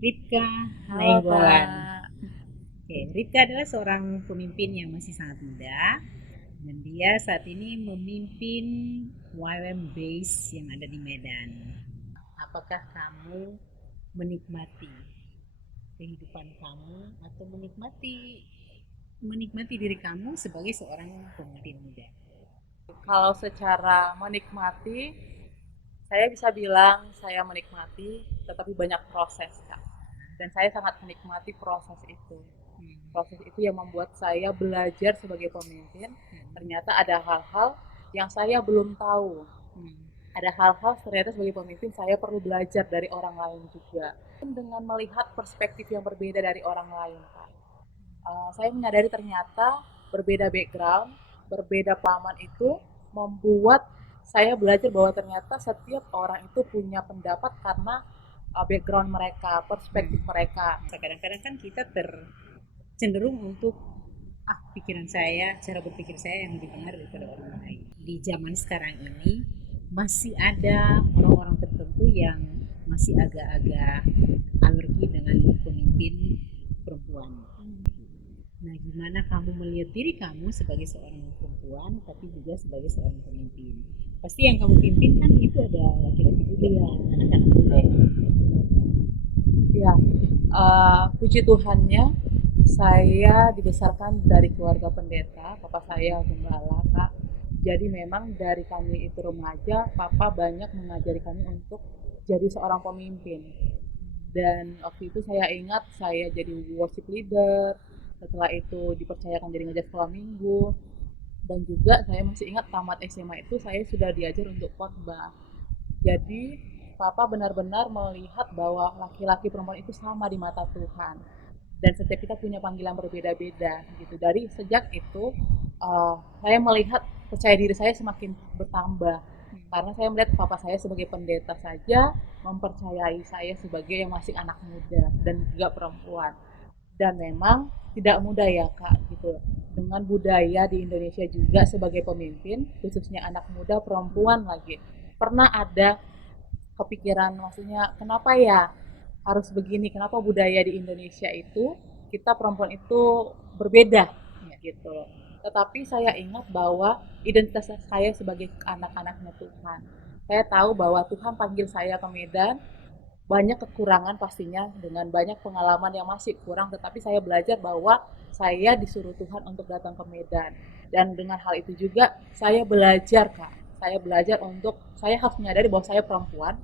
Ripka Halo Nainggolan. Kak. Oke, Ripka adalah seorang pemimpin yang masih sangat muda dan dia saat ini memimpin YWAM Base yang ada di Medan. Apakah kamu menikmati kehidupan kamu atau menikmati diri kamu sebagai seorang pemimpin muda? Kalau secara menikmati, saya bisa bilang saya menikmati, tetapi banyak proses Kak. Dan saya sangat menikmati proses itu. Hmm. Proses itu yang membuat saya belajar sebagai pemimpin. Hmm. Ternyata ada hal-hal yang saya belum tahu. Hmm. Ada hal-hal ternyata sebagai pemimpin saya perlu belajar dari orang lain juga. Dengan melihat perspektif yang berbeda dari orang lain Kak. Saya menyadari ternyata berbeda background, berbeda pengalaman itu membuat saya belajar bahwa ternyata setiap orang itu punya pendapat karena background mereka, perspektif Hmm. mereka. Kadang-kadang kan kita cenderung untuk pikiran saya, cara berpikir saya yang lebih benar daripada orang lain. Di zaman sekarang ini masih ada orang-orang tertentu yang masih agak-agak alergi dengan pemimpin perempuan. Nah, gimana kamu melihat diri kamu sebagai seorang perempuan, tapi juga sebagai seorang pemimpin? Pasti yang kamu pimpin kan itu ada laki-laki juga ya, anak-anak muda ya. Ya, puji Tuhannya saya dibesarkan dari keluarga pendeta, papa saya gembala kak. Jadi memang dari kami itu remaja, papa banyak mengajari kami untuk jadi seorang pemimpin. Dan waktu itu saya ingat saya jadi worship leader, setelah itu dipercayakan jadi ngajar sekolah minggu, dan juga saya masih ingat tamat SMA itu saya sudah diajar untuk khotbah. Jadi papa benar-benar melihat bahwa laki-laki perempuan itu sama di mata Tuhan dan setiap kita punya panggilan berbeda-beda gitu. Dari sejak itu saya melihat percaya diri saya semakin bertambah karena saya melihat papa saya sebagai pendeta saja mempercayai saya sebagai yang masih anak muda dan juga perempuan. Dan memang tidak mudah ya kak gitu dengan budaya di Indonesia juga sebagai pemimpin khususnya anak muda perempuan lagi pernah ada kepikiran maksudnya kenapa ya harus begini, kenapa budaya di Indonesia itu kita perempuan itu berbeda gitu. Tetapi saya ingat bahwa identitas saya sebagai anak-anaknya Tuhan. Saya tahu bahwa Tuhan panggil saya ke Medan, banyak kekurangan pastinya dengan banyak pengalaman yang masih kurang, tetapi saya belajar bahwa saya disuruh Tuhan untuk datang ke Medan. Dan dengan hal itu juga saya belajar Kak, saya belajar untuk saya harus menyadari bahwa saya perempuan.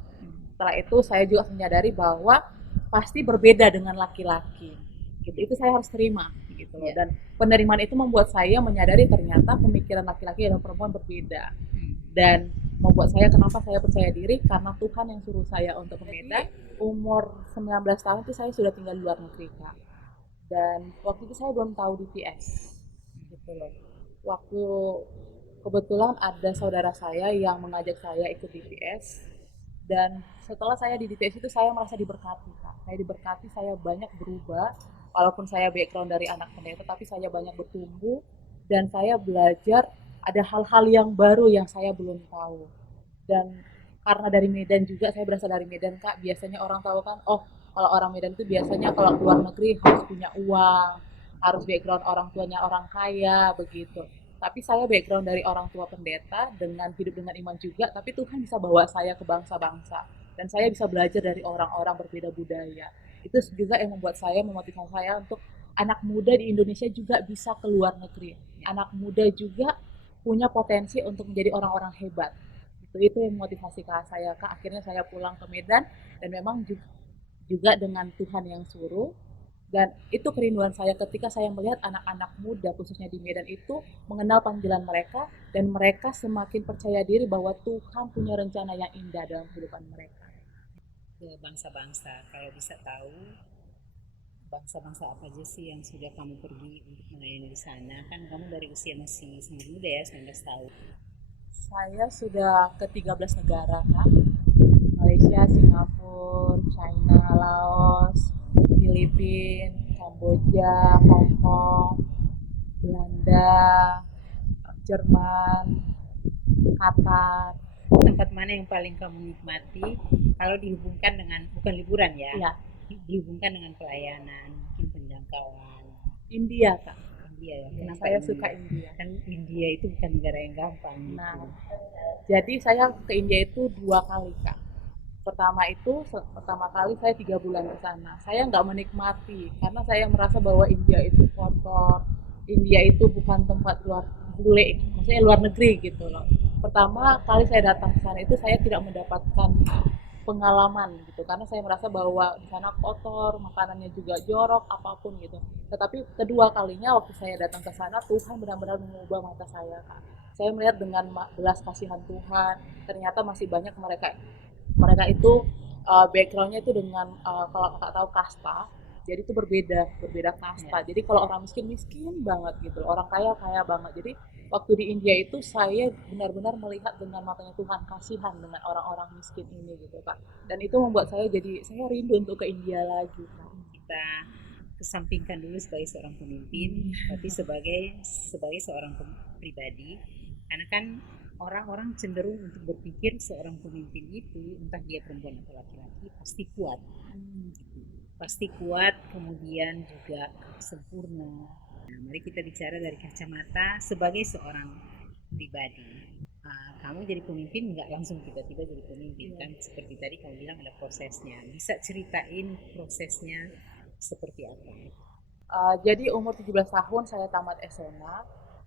Setelah itu saya juga menyadari bahwa pasti berbeda dengan laki-laki. Gitu. Itu saya harus terima gitu loh. Ya. Dan penerimaan itu membuat saya menyadari ternyata pemikiran laki-laki dan perempuan berbeda. Dan membuat saya kenapa saya percaya diri karena Tuhan yang suruh saya untuk ke Medan. Umur 19 tahun itu saya sudah tinggal di luar negeri Kak. Dan waktu itu saya belum tahu DPS gitu loh. Waktu kebetulan ada saudara saya yang mengajak saya ikut DPS dan setelah saya di DPS itu saya merasa diberkati Kak. Saya diberkati, saya banyak berubah walaupun saya background dari anak pendeta tapi saya banyak bertumbuh dan saya belajar ada hal-hal yang baru yang saya belum tahu. Dan karena dari Medan juga saya berasal dari Medan Kak, biasanya orang tahu kan, oh kalau orang Medan itu biasanya kalau keluar negeri harus punya uang, harus background orang tuanya orang kaya begitu. Tapi saya background dari orang tua pendeta dengan hidup dengan iman juga, tapi Tuhan bisa bawa saya ke bangsa-bangsa dan saya bisa belajar dari orang-orang berbeda budaya. Itu juga yang membuat saya memotivasi saya untuk anak muda di Indonesia juga bisa ke luar negeri. Anak muda juga punya potensi untuk menjadi orang-orang hebat. Itu yang motivasi saya kak akhirnya saya pulang ke Medan dan memang juga dengan Tuhan yang suruh dan itu kerinduan saya ketika saya melihat anak-anak muda khususnya di Medan itu mengenal panggilan mereka dan mereka semakin percaya diri bahwa Tuhan punya rencana yang indah dalam kehidupan mereka. Ke bangsa-bangsa, kalau bisa tahu bangsa-bangsa apa aja sih yang sudah kamu pergi untuk melayani di sana? Kan kamu dari usia masih sangat muda ya, 19 tahun. Saya sudah ke 13 negara kak, Malaysia, Singapura, China, Laos, Filipina, Kamboja, Hong Kong, Belanda, Jerman, Qatar. Tempat mana yang paling kamu nikmati kalau dihubungkan dengan bukan liburan ya? Iya. dihubungkan dengan pelayanan, mungkin penjangkauan. India Kak. India ya, Ya, kenapa saya suka India? India. Kan India itu bukan negara yang gampang Nah, gitu. jadi saya ke India itu 2 kali Kak. Pertama kali saya 3 bulan ke sana. Saya nggak menikmati karena saya merasa bahwa India itu kotor. India itu bukan tempat luar bule, maksudnya luar negeri gitu loh. Pertama kali saya datang ke sana itu saya tidak mendapatkan pengalaman gitu karena saya merasa bahwa di sana kotor, makanannya juga jorok apapun gitu. Tetapi kedua kalinya waktu saya datang ke sana Tuhan benar-benar mengubah mata saya Kak. Saya melihat dengan belas kasihan Tuhan, ternyata masih banyak mereka mereka itu backgroundnya itu dengan kalau kakak tahu kasta, jadi itu berbeda kasta. Ya. Jadi kalau orang miskin miskin banget gitu, orang kaya kaya banget. Jadi waktu di India itu saya benar-benar melihat dengan matanya Tuhan, kasihan dengan orang-orang miskin ini gitu Kak. Dan itu membuat saya jadi saya rindu untuk ke India lagi Kak. Kita kesampingkan dulu sebagai seorang pemimpin, tapi sebagai seorang pribadi, karena kan orang-orang cenderung untuk berpikir seorang pemimpin itu, entah dia perempuan atau laki-laki, pasti kuat, gitu. Pasti kuat, kemudian juga sempurna. Nah, mari kita bicara dari kacamata sebagai seorang pribadi. Kamu jadi pemimpin nggak langsung tiba-tiba jadi pemimpin kan, seperti tadi kamu bilang ada prosesnya. Bisa ceritain prosesnya seperti apa? Jadi umur 17 tahun saya tamat SMA.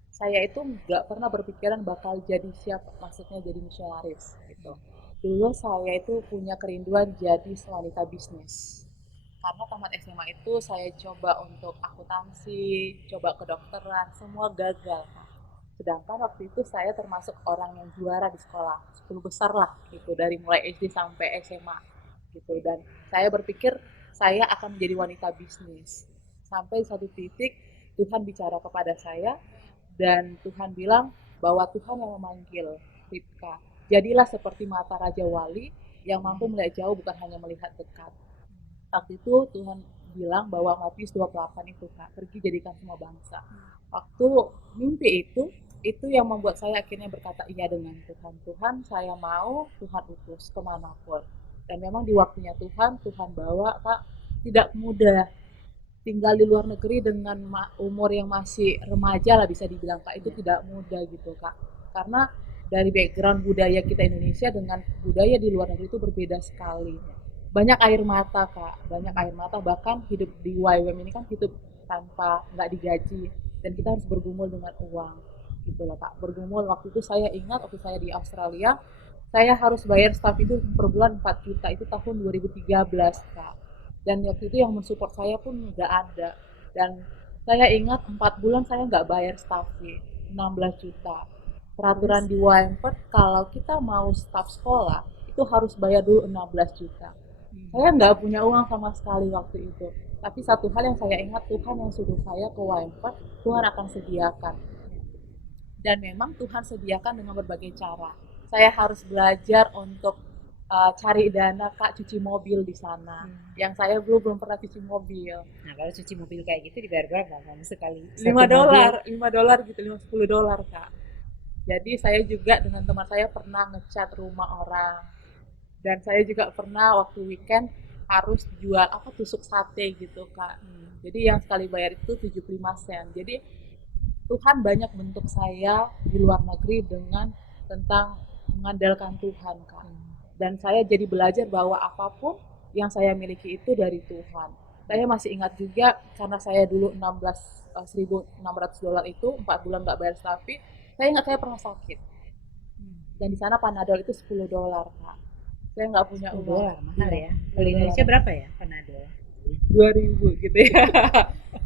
Saya itu nggak pernah berpikiran bakal jadi siapa, maksudnya jadi misionaris gitu. Dulu saya itu punya kerinduan jadi wanita bisnis. Karena tamat SMA itu saya coba untuk akuntansi, coba kedokteran, semua gagal. Sedangkan waktu itu saya termasuk orang yang juara di sekolah, 10 besar lah gitu, dari mulai SD sampai SMA gitu. Dan saya berpikir saya akan menjadi wanita bisnis. Sampai satu titik Tuhan bicara kepada saya dan Tuhan bilang bahwa Tuhan yang memanggil Ribka. Jadilah seperti mata Raja Wali yang mampu melihat jauh bukan hanya melihat dekat. Waktu itu Tuhan bilang bahwa Matius 28 itu Kak, pergi jadikan semua bangsa. Waktu mimpi itu yang membuat saya akhirnya berkata iya dengan Tuhan. Tuhan saya mau Tuhan utus kemanapun. Dan memang di waktunya Tuhan, Tuhan bawa Kak, tidak mudah tinggal di luar negeri dengan umur yang masih remaja lah bisa dibilang Kak, itu tidak mudah gitu Kak. Karena dari background budaya kita Indonesia dengan budaya di luar negeri itu berbeda sekali. Banyak air mata Kak, banyak air mata, bahkan hidup di YWM ini kan hidup tanpa nggak digaji dan kita harus bergumul dengan uang gitu loh Kak. Bergumul waktu itu saya ingat waktu saya di Australia saya harus bayar staff itu per bulan 4 juta itu tahun 2013 Kak. Dan waktu itu yang mensupport saya pun nggak ada. Dan saya ingat 4 bulan saya nggak bayar staffnya 16 juta. Peraturan Terus di YMPED kalau kita mau staff sekolah itu harus bayar dulu 16 juta. Saya nggak punya uang sama sekali waktu itu. Tapi satu hal yang saya ingat Tuhan yang suruh saya ke YMPED, Tuhan akan sediakan. Dan memang Tuhan sediakan dengan berbagai cara. Saya harus belajar untuk cari dana Kak cuci mobil di sana. Yang saya belum pernah cuci mobil. nah kalau cuci mobil kayak gitu dibayar berapa kamu sekali 5 satu mobil? dolar, 5 dolar gitu, 10 dolar Kak. Jadi saya juga dengan teman saya pernah ngecat rumah orang. Dan saya juga pernah waktu weekend harus jual apa tusuk sate gitu Kak. Jadi yang sekali bayar itu 75 sen. Jadi Tuhan banyak bentuk saya di luar negeri dengan tentang mengandalkan Tuhan Kak. Dan saya jadi belajar bahwa apapun yang saya miliki itu dari Tuhan. Saya masih ingat juga karena saya dulu 1.600 dolar itu 4 bulan nggak bayar staffing. Saya ingat saya pernah sakit. Dan di sana Panadol itu 10 dolar Kak. Saya nggak punya 10 uang. dolar mahal Iya, ya. Kalau di Indonesia berapa ya Panadol? 2.000 gitu ya.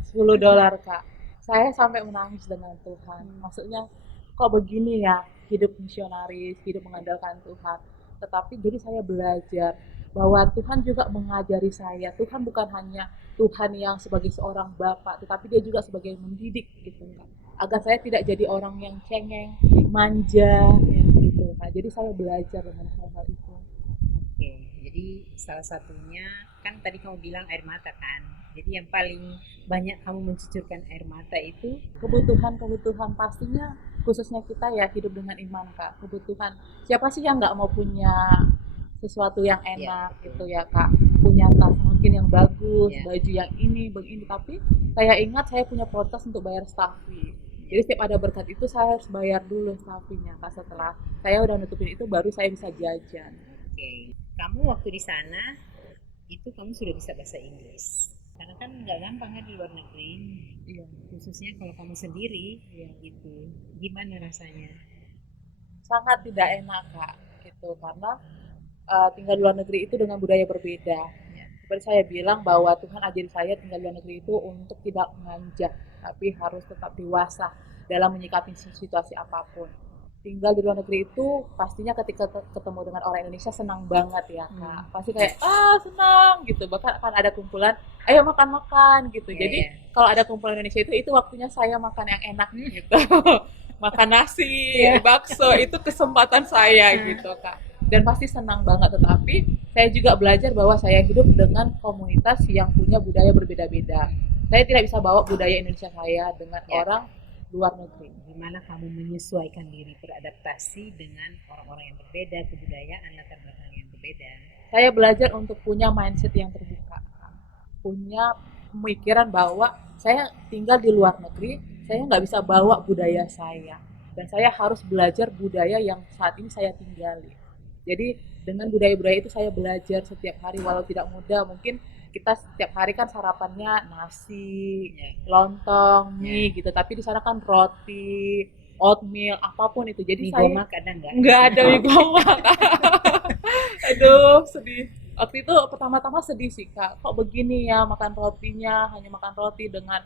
10 dolar Kak. Saya sampai menangis dengan Tuhan. Maksudnya kok begini ya hidup misionaris, hidup mengandalkan Tuhan. Tetapi jadi saya belajar bahwa Tuhan juga mengajari saya. Tuhan bukan hanya Tuhan yang sebagai seorang bapak, tetapi dia juga sebagai mendidik gitu kan. Agar saya tidak jadi orang yang cengeng, manja gitu. Nah, jadi saya belajar dengan hal-hal itu. Oke, jadi salah satunya kan tadi kamu bilang air mata kan. Jadi yang paling banyak kamu mencucurkan air mata itu Kebutuhan-kebutuhan pastinya khususnya kita ya hidup dengan iman Kak. Kebutuhan siapa sih yang nggak mau punya sesuatu yang ya enak betul. gitu ya Kak, punya tas bikin yang bagus, Ya. baju yang ini, begini. Tapi saya ingat saya punya prioritas untuk bayar staff fee. Jadi setiap ada berkat itu saya harus bayar dulu staff fee-nya. Kak. Setelah saya udah nutupin itu baru saya bisa jajan. Oke. Kamu waktu di sana itu kamu sudah bisa bahasa Inggris. Karena kan nggak gampang kan di luar negeri, Iya, khususnya kalau kamu sendiri iya. gitu. Gimana rasanya? Sangat tidak enak Kak, gitu. Karena tinggal di luar negeri itu dengan budaya berbeda. Ya. Seperti saya bilang bahwa Tuhan ajari saya tinggal di luar negeri itu untuk tidak menganjak, tapi harus tetap dewasa dalam menyikapi situasi apapun. Tinggal di luar negeri itu pastinya ketika ketemu dengan orang Indonesia senang banget ya Kak. Pasti kayak Ya. senang gitu. Bahkan akan ada kumpulan, ayo makan-makan gitu. Ya, Jadi ya. kalau ada kumpulan Indonesia itu waktunya saya makan yang enak gitu. Makan nasi, Ya. bakso itu kesempatan saya gitu Kak. Dan pasti senang banget, tetapi saya juga belajar bahwa saya hidup dengan komunitas yang punya budaya berbeda-beda. Saya tidak bisa bawa budaya Indonesia saya dengan Ya. orang luar negeri. Gimana kamu menyesuaikan diri beradaptasi dengan orang-orang yang berbeda, kebudayaan latar belakang yang berbeda? Saya belajar untuk punya mindset yang terbuka, punya pemikiran bahwa saya tinggal di luar negeri, saya nggak bisa bawa budaya saya, dan saya harus belajar budaya yang saat ini saya tinggali. Jadi dengan budaya-budaya itu saya belajar setiap hari, walau tidak mudah. Mungkin kita setiap hari kan sarapannya nasi, Ya. lontong, Ya. mie gitu, tapi di sana kan roti, oatmeal, apapun itu. Jadi Mie saya gomak ada nggak? nggak ada mie gomak. Aduh, sedih. Waktu itu pertama-tama sedih sih Kak. Kok begini ya makan rotinya hanya makan roti dengan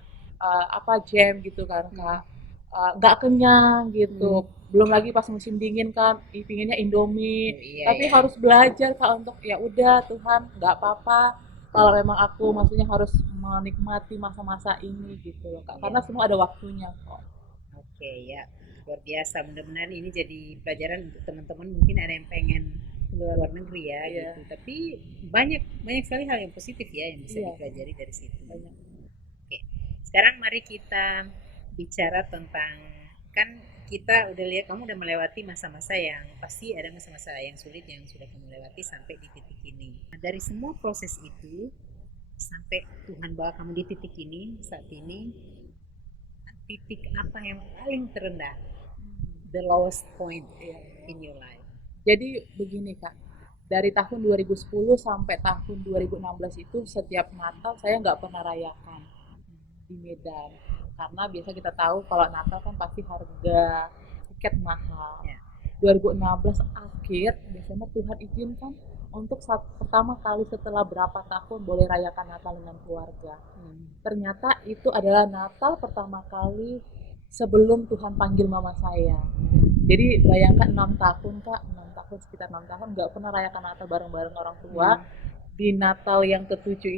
jam gitu kan Kak. Nggak kenyang gitu. Belum lagi pas musim dingin kan, pinginnya Indomie. Oh, iya Tapi ya. harus belajar Kak untuk ya udah Tuhan nggak apa-apa. Kalau memang aku maksudnya harus menikmati masa-masa ini gitu loh Kak. Karena Iya. semua ada waktunya kok. Oke ya, luar biasa. Mudah-mudahan ini jadi pelajaran untuk teman-teman. Mungkin ada yang pengen keluar luar negeri ya Iya, gitu. Tapi banyak banyak sekali hal yang positif ya yang bisa iya dipelajari dari situ. banyak. Oke, sekarang mari kita bicara tentang, kan kita udah lihat kamu udah melewati masa-masa yang pasti ada masa-masa yang sulit yang sudah kamu lewati sampai di titik ini. Nah, dari semua proses itu sampai Tuhan bawa kamu di titik ini saat ini, titik apa yang paling terendah, the lowest point in your life? Jadi begini Kak, dari tahun 2010 sampai tahun 2016 itu setiap Natal saya nggak pernah rayakan di Medan. Karena biasa kita tahu kalau Natal kan pasti harga tiket mahal. Ya. 2016 akhir Desember Tuhan izinkan untuk pertama kali setelah berapa tahun boleh rayakan Natal dengan keluarga. Ternyata itu adalah Natal pertama kali sebelum Tuhan panggil mama saya. Jadi bayangkan 6 tahun Kak, 6 tahun sekitar 6 tahun nggak pernah rayakan Natal bareng-bareng orang tua. Di Natal yang ketujuh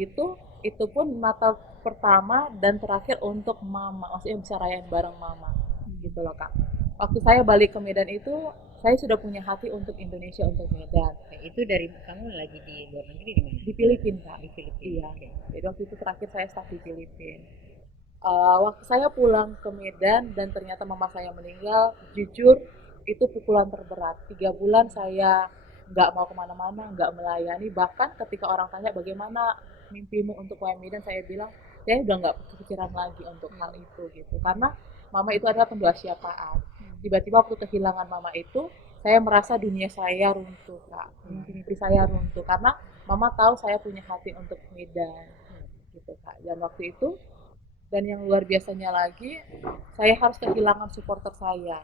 itu pun Natal pertama dan terakhir untuk mama, maksudnya bisa rayain bareng mama gitu loh Kak. Waktu saya balik ke Medan itu saya sudah punya hati untuk Indonesia, untuk Medan. Itu dari kamu lagi di luar negeri di mana? Di Filipina Kak. Di Filipina. Iya. Oke. Jadi waktu itu terakhir saya staf di Filipina. Waktu saya pulang ke Medan dan ternyata mama saya meninggal, jujur itu pukulan terberat. 3 bulan saya nggak mau kemana-mana, nggak melayani. Bahkan ketika orang tanya bagaimana mimpimu untuk WM Medan, saya bilang saya udah nggak kepikiran lagi untuk hal itu gitu. Karena mama itu adalah pembawa syafaat. Tiba-tiba waktu kehilangan mama itu, saya merasa dunia saya runtuh Kak. Mimpi-mimpi saya runtuh karena mama tahu saya punya hati untuk Medan gitu Kak. Dan waktu itu dan yang luar biasanya lagi, saya harus kehilangan supporter saya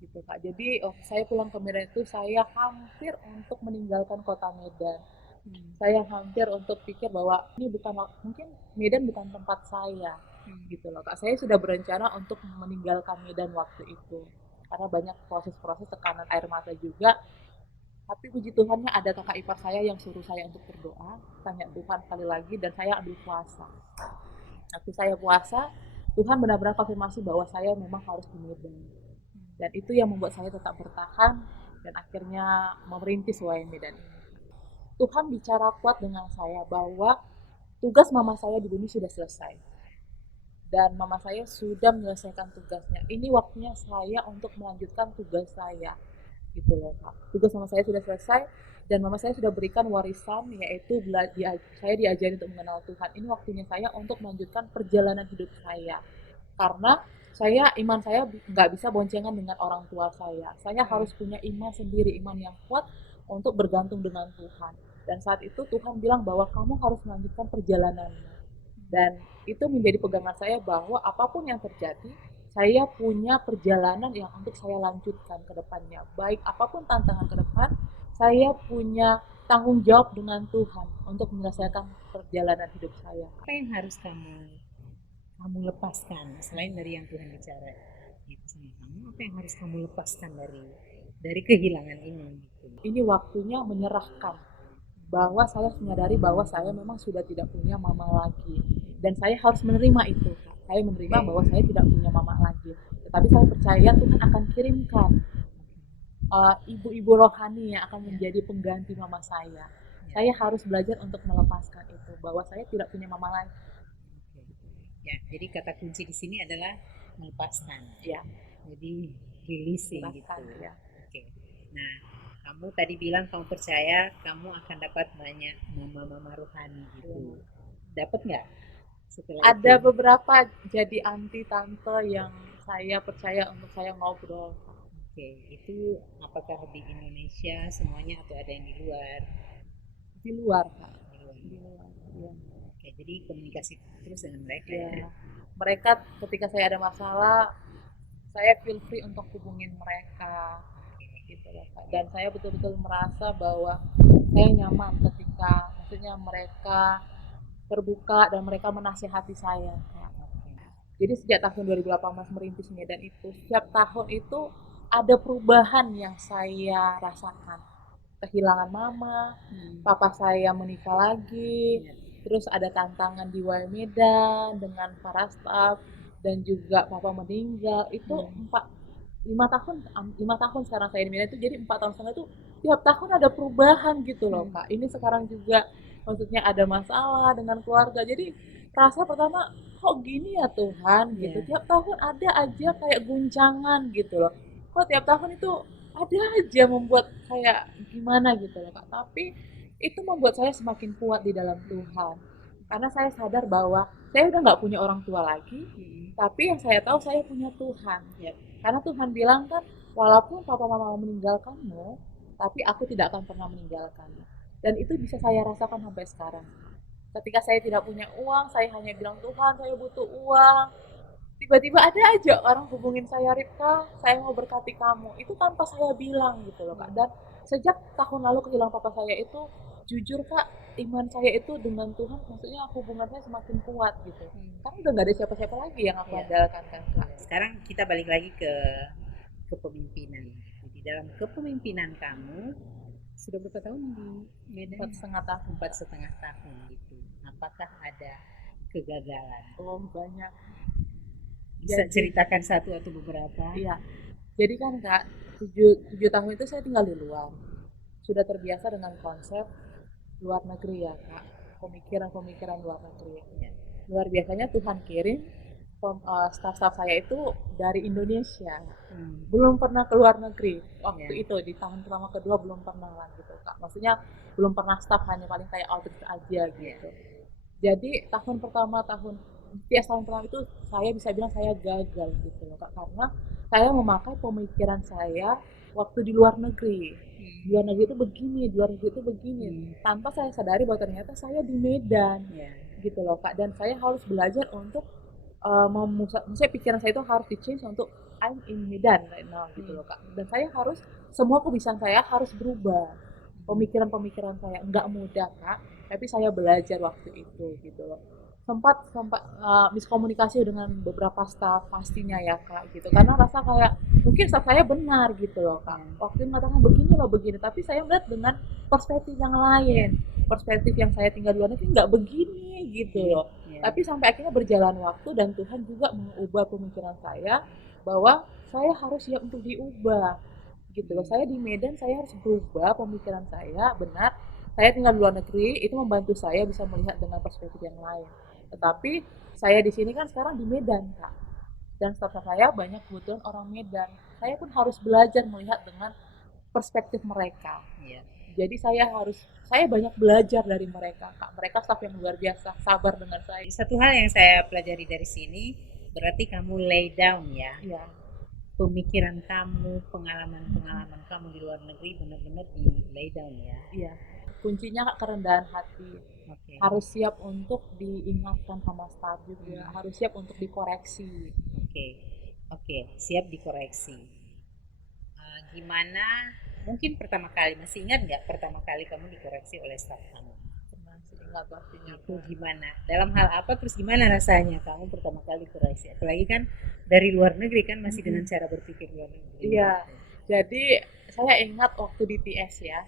gitu Kak. Jadi saya pulang ke Medan itu saya hampir untuk meninggalkan kota Medan. Saya hampir untuk pikir bahwa ini bukan, mungkin Medan bukan tempat saya gitu loh Kak. Saya sudah berencana untuk meninggalkan Medan waktu itu karena banyak proses-proses tekanan air mata juga. Tapi puji Tuhannya ada kakak ipar saya yang suruh saya untuk berdoa, tanya Tuhan sekali lagi, dan saya ambil puasa. Waktu saya puasa, Tuhan benar-benar konfirmasi bahwa saya memang harus di Medan. Dan itu yang membuat saya tetap bertahan dan akhirnya merintis WM Medan ini. Tuhan bicara kuat dengan saya bahwa tugas mama saya di bumi sudah selesai. Dan mama saya sudah menyelesaikan tugasnya. Ini waktunya saya untuk melanjutkan tugas saya. gitu loh Kak. Tugas mama saya sudah selesai dan mama saya sudah berikan warisan, yaitu saya diajari untuk mengenal Tuhan. Ini waktunya saya untuk melanjutkan perjalanan hidup saya. Karena iman saya nggak bisa boncengan dengan orang tua saya. Saya Hmm. harus punya iman sendiri, iman yang kuat untuk bergantung dengan Tuhan. Dan saat itu Tuhan bilang bahwa kamu harus melanjutkan perjalananmu. Dan itu menjadi pegangan saya bahwa apapun yang terjadi, saya punya perjalanan yang untuk saya lanjutkan ke depannya. Baik apapun tantangan ke depan, saya punya tanggung jawab dengan Tuhan untuk menyelesaikan perjalanan hidup saya. Apa yang harus kamu kamu lepaskan selain dari yang Tuhan bicara gitu sama kamu? Apa yang harus kamu lepaskan dari kehilangan ini? Gitu. Ini waktunya menyerahkan bahwa saya menyadari bahwa saya memang sudah tidak punya mama lagi dan saya harus menerima itu. Saya menerima bahwa saya tidak punya mama lagi, tetapi saya percaya Tuhan akan kirimkan ibu-ibu rohani yang akan menjadi pengganti mama saya. Saya harus belajar untuk melepaskan itu bahwa saya tidak punya mama lagi. Ya, jadi kata kunci di sini adalah melepaskan. Ya, Jadi releasing gitu. melepaskan, ya. Oke. Nah, kamu tadi bilang kamu percaya kamu akan dapat banyak mama-mama rohani gitu. Dapat nggak setelah Ada itu? beberapa jadi anti tante yang saya percaya untuk saya ngobrol. Oke, itu apakah di Indonesia semuanya atau ada yang di luar? Di luar, Kak. Di luar. Di luar, ya. Oke, jadi komunikasi terus dengan mereka ya. Ya. Mereka ketika saya ada masalah, saya feel free untuk hubungin mereka gitu loh Kak. Dan saya betul-betul merasa bahwa saya nyaman ketika maksudnya mereka terbuka dan mereka menasihati saya Kak. Jadi sejak tahun 2018 merintis Medan itu, setiap tahun itu ada perubahan yang saya rasakan. Kehilangan mama, papa saya menikah lagi, terus ada tantangan di Wai Medan dengan para staff dan juga papa meninggal. Itu 5 tahun sekarang saya di Medan itu, jadi 4 tahun setengah itu tiap tahun ada perubahan gitu loh Kak. Ini sekarang juga maksudnya ada masalah dengan keluarga. Jadi rasa pertama, kok gini ya Tuhan gitu, tiap tahun ada aja kayak guncangan gitu loh, kok tiap tahun itu ada aja membuat kayak gimana gitu loh Kak. Tapi itu membuat saya semakin kuat di dalam Tuhan, karena saya sadar bahwa saya udah nggak punya orang tua lagi, tapi yang saya tahu saya punya Tuhan ya. Karena Tuhan bilang kan, walaupun papa mama meninggalkanmu, tapi aku tidak akan pernah meninggalkanmu. Dan itu bisa saya rasakan sampai sekarang. Ketika saya tidak punya uang, saya hanya bilang, Tuhan saya butuh uang. Tiba-tiba ada aja orang hubungin saya, Ripka, saya mau berkati kamu. Itu tanpa saya bilang gitu loh Kak. Dan sejak tahun lalu kehilangan papa saya itu, jujur Kak, iman saya itu dengan Tuhan, maksudnya hubungan saya semakin kuat gitu. Karena udah gak ada siapa-siapa lagi yang aku andalkan kan Kak. Sekarang kita balik lagi ke kepemimpinan. Di dalam kepemimpinan kamu sudah berapa tahun di Medan? 4,5 tahun. 4,5 tahun gitu. Apakah ada kegagalan? Oh banyak. Bisa ceritakan satu atau beberapa? Iya. Jadi kan Kak, 7 tahun itu saya tinggal di luar. Sudah terbiasa dengan konsep luar negeri ya Kak. Pemikiran-pemikiran luar negeri. Luar biasanya Tuhan kirim staff-staff saya itu dari Indonesia. Belum pernah ke luar negeri. Waktu itu di tahun pertama kedua belum pernah lah gitu Kak. Maksudnya belum pernah staff, hanya paling kayak outreach aja gitu. Jadi tahun pertama itu saya bisa bilang saya gagal gitu loh Kak, karena saya memakai pemikiran saya waktu di luar negeri. Di luar negeri itu begini, di luar negeri itu begini. Tanpa saya sadari bahwa ternyata saya di Medan gitu loh Kak, dan saya harus belajar untuk maksudnya pikiran saya itu harus di-change untuk I'm in Medan right now gitu loh Kak. Dan saya harus, semua kebiasaan saya harus berubah. Pemikiran-pemikiran saya nggak mudah Kak, tapi saya belajar waktu itu gitu loh. Sempat miskomunikasi dengan beberapa staff pastinya ya Kak gitu, karena rasa kayak mungkin staff saya benar gitu loh Kak, waktu mengatakan begini loh begini, tapi saya melihat dengan perspektif yang lain, perspektif yang saya tinggal di luar negeri nggak begini gitu loh. Tapi sampai akhirnya berjalan waktu dan Tuhan juga mengubah pemikiran saya bahwa saya harus siap untuk diubah gitu loh. Saya di Medan saya harus berubah pemikiran saya, benar saya tinggal di luar negeri itu membantu saya bisa melihat dengan perspektif yang lain. Tetapi saya di sini kan sekarang di Medan Kak, dan staff saya banyak kebetulan orang Medan. Saya pun harus belajar melihat dengan perspektif mereka. Iya. Jadi saya banyak belajar dari mereka, Kak. Mereka staff yang luar biasa, sabar dengan saya. Satu hal yang saya pelajari dari sini, berarti kamu lay down ya. Iya, Pemikiran kamu, pengalaman-pengalaman kamu di luar negeri benar-benar di lay down ya. iya. Kuncinya Kak, kerendahan hati. Oke. Harus siap untuk diingatkan sama staff juga, harus siap untuk dikoreksi. Oke. Oke, siap dikoreksi. Gimana? Mungkin pertama kali masih ingat nggak pertama kali kamu dikoreksi oleh staff kamu? Pernah sih ingat pastinya. Itu gimana? Dalam hal apa? Terus gimana rasanya kamu pertama kali koreksi? Apalagi kan dari luar negeri kan masih dengan cara berpikir luar negeri. Iya, jadi saya ingat waktu di TS ya,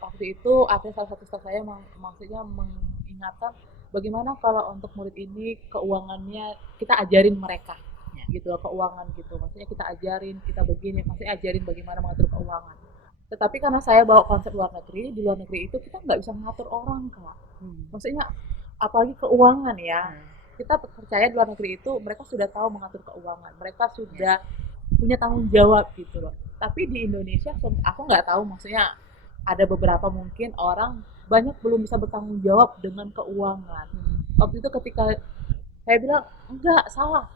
waktu itu ada salah satu staff saya maksudnya mengingatkan bagaimana kalau untuk murid ini keuangannya kita ajarin mereka Ya. gitu loh, keuangan gitu, maksudnya kita ajarin kita begini, maksudnya ajarin bagaimana mengatur keuangan. Tetapi karena saya bawa konsep luar negeri, di luar negeri itu kita nggak bisa mengatur orang, Kak. Maksudnya apalagi keuangan ya, kita percaya di luar negeri itu mereka sudah tahu mengatur keuangan, mereka sudah punya tanggung jawab gitu loh. Tapi di Indonesia aku nggak tahu, maksudnya ada beberapa mungkin orang banyak belum bisa bertanggung jawab dengan keuangan. Waktu itu ketika saya bilang enggak, salah,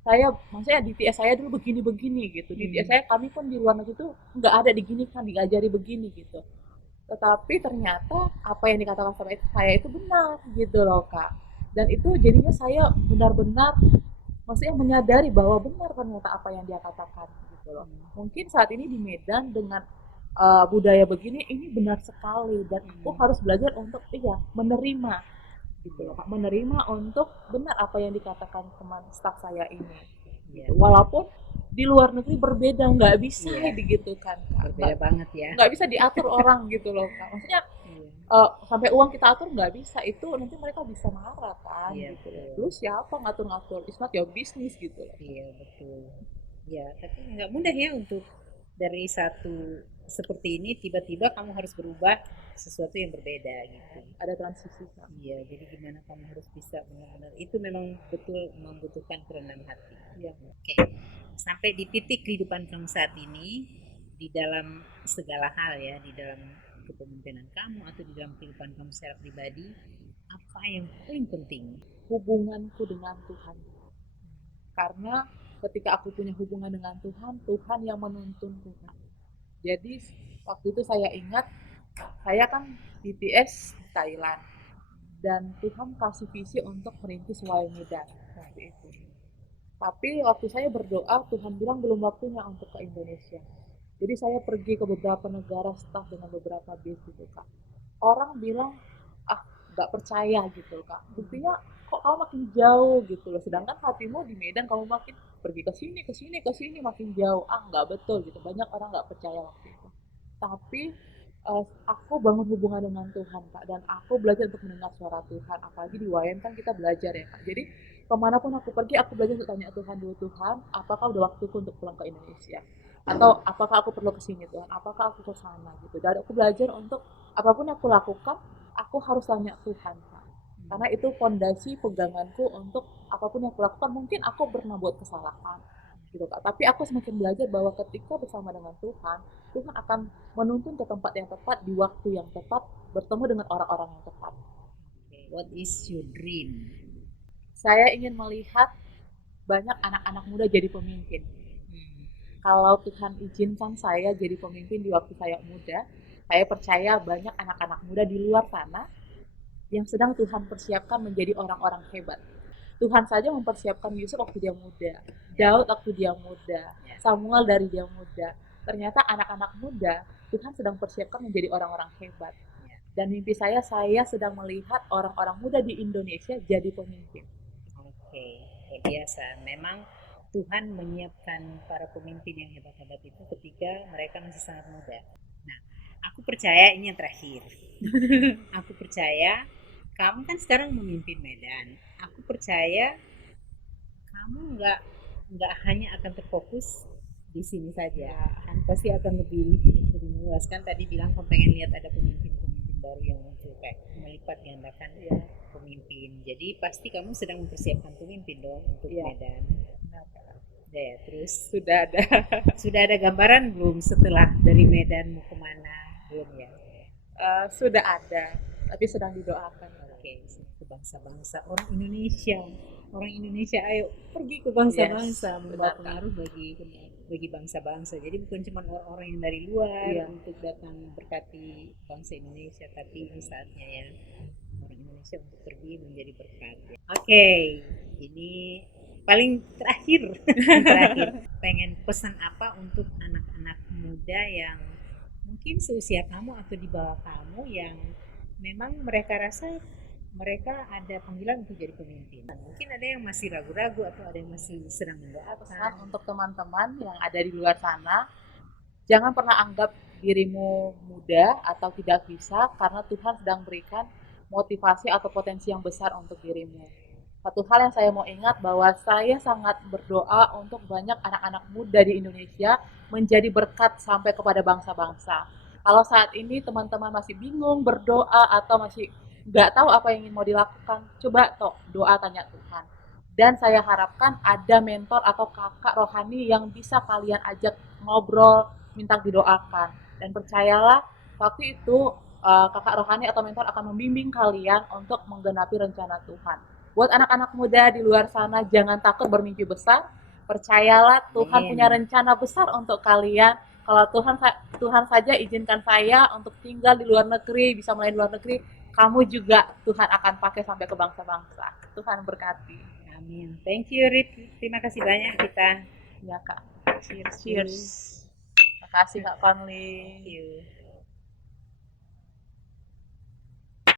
saya maksudnya di TS saya dulu begini-begini gitu, di TS saya kami pun di luar negeri itu nggak ada digini kan, diajari begini gitu. Tetapi ternyata apa yang dikatakan sama saya itu benar gitu loh, Kak. Dan itu jadinya saya benar-benar maksudnya menyadari bahwa benar ternyata apa yang dia katakan gitu loh. Mungkin saat ini di Medan dengan budaya begini ini benar sekali, dan aku harus belajar untuk menerima gitu loh, Kak. Menerima untuk benar apa yang dikatakan teman staff saya ini. Gitu. Walaupun di luar negeri berbeda, nggak bisa gitu kan, Kak. Berbeda banget ya. Nggak bisa diatur orang gitu loh, Kak. Maksudnya sampai uang kita atur nggak bisa, itu nanti mereka bisa marah kan gitu loh. Lu siapa ngatur-ngatur? It's not your business gitu loh. Iya, betul. Ya, tapi nggak mudah ya untuk dari satu seperti ini tiba-tiba kamu harus berubah sesuatu yang berbeda gitu. Ada transisi, Kak. Iya, jadi gimana kamu harus bisa benar-benar itu memang betul membutuhkan kerendahan hati. Iya. Oke. Sampai di titik kehidupan kamu saat ini di dalam segala hal ya, di dalam kepemimpinan kamu atau di dalam kehidupan kamu secara pribadi, apa yang paling penting? Hubunganku dengan Tuhan. Karena ketika aku punya hubungan dengan Tuhan, Tuhan yang menuntunku, Kak. Jadi waktu itu saya ingat, saya kan di TS Thailand, dan Tuhan kasih visi untuk merintis Wail Medan waktu itu. Tapi waktu saya berdoa, Tuhan bilang belum waktunya untuk ke Indonesia. Jadi saya pergi ke beberapa negara, staff dengan beberapa base gitu, Kak. Orang bilang, ah nggak percaya gitu, Kak. Buktinya kok kamu makin jauh gitu loh. Sedangkan hatimu di Medan, kamu makin pergi ke sini makin jauh. Ah nggak betul gitu. Banyak orang nggak percaya waktu itu. Tapi aku bangun hubungan dengan Tuhan, Kak, dan aku belajar untuk mendengar suara Tuhan. Apalagi di YM kan kita belajar ya, Kak. Jadi kemanapun aku pergi, aku belajar untuk tanya Tuhan dulu, Tuhan, apakah udah waktuku untuk pulang ke Indonesia? Atau apakah aku perlu kesini, Tuhan? Apakah aku ke sana gitu? Dan aku belajar untuk apapun yang aku lakukan, aku harus tanya Tuhan, Kak. Karena itu fondasi peganganku untuk apapun yang aku lakukan. Mungkin aku pernah buat kesalahan, gitu, Kak. Tapi aku semakin belajar bahwa ketika bersama dengan Tuhan, Tuhan akan menuntun ke tempat yang tepat di waktu yang tepat, bertemu dengan orang-orang yang tepat. What is your dream? Saya ingin melihat banyak anak-anak muda jadi pemimpin. Kalau Tuhan izinkan saya jadi pemimpin di waktu saya muda, saya percaya banyak anak-anak muda di luar sana yang sedang Tuhan persiapkan menjadi orang-orang hebat. Tuhan saja mempersiapkan Yusuf waktu dia muda, Daud waktu dia muda, Samuel dari dia muda. Ternyata anak-anak muda Tuhan sedang persiapkan menjadi orang-orang hebat. Dan mimpi saya sedang melihat orang-orang muda di Indonesia jadi pemimpin. Oke, luar biasa. Memang Tuhan menyiapkan para pemimpin yang hebat-hebat itu ketika mereka masih sangat muda. Nah, aku percaya ini yang terakhir. Aku percaya kamu kan sekarang memimpin Medan. Aku percaya kamu nggak hanya akan terfokus di sini saja, kan pasti akan lebih luas. Kan tadi bilang kamu pengen lihat ada pemimpin-pemimpin baru yang muncul, kayak melipat gandakan pemimpin. Jadi pasti kamu sedang mempersiapkan pemimpin dong untuk Medan. Ya, terus Sudah ada. sudah ada gambaran belum setelah dari Medan mau kemana? Belum ya? Sudah ada, tapi sedang didoakan. Oke, ke bangsa-bangsa orang Indonesia. Orang Indonesia, ayo pergi ke Yes, bangsa-bangsa, membawa benar Kak. pengaruh bagi bangsa-bangsa. Jadi bukan cuma orang-orang yang dari luar Iya, untuk datang berkati bangsa Indonesia, tapi ini saatnya ya orang Indonesia untuk pergi menjadi berkat. Oke, ini paling terakhir, terakhir pengen pesan apa untuk anak-anak muda yang mungkin seusia kamu atau di bawah kamu yang memang mereka rasa mereka ada panggilan untuk jadi pemimpin. Mungkin ada yang masih ragu-ragu atau ada yang masih sedang pesan mendoakan. untuk teman-teman yang ada di luar sana, jangan pernah anggap dirimu muda atau tidak bisa karena Tuhan sedang berikan motivasi atau potensi yang besar untuk dirimu. Satu hal yang saya mau ingat bahwa saya sangat berdoa untuk banyak anak-anak muda di Indonesia menjadi berkat sampai kepada bangsa-bangsa. Kalau saat ini teman-teman masih bingung berdoa atau masih nggak tahu apa yang ingin mau dilakukan, coba toh doa tanya Tuhan. Dan saya harapkan ada mentor atau kakak rohani yang bisa kalian ajak ngobrol, minta didoakan. Dan percayalah, waktu itu kakak rohani atau mentor akan membimbing kalian untuk menggenapi rencana Tuhan. Buat anak-anak muda di luar sana, jangan takut bermimpi besar. Percayalah, Tuhan punya Amin. rencana besar untuk kalian. Kalau Tuhan saja izinkan saya untuk tinggal di luar negeri, bisa mulai di luar negeri, kamu juga Tuhan akan pakai sampai ke bangsa-bangsa. Tuhan berkati. Amin. Thank you, Rit. Terima kasih banyak kita. Ya Kak. Cheers. Cheers. Terima kasih Kak Conley. Thank you.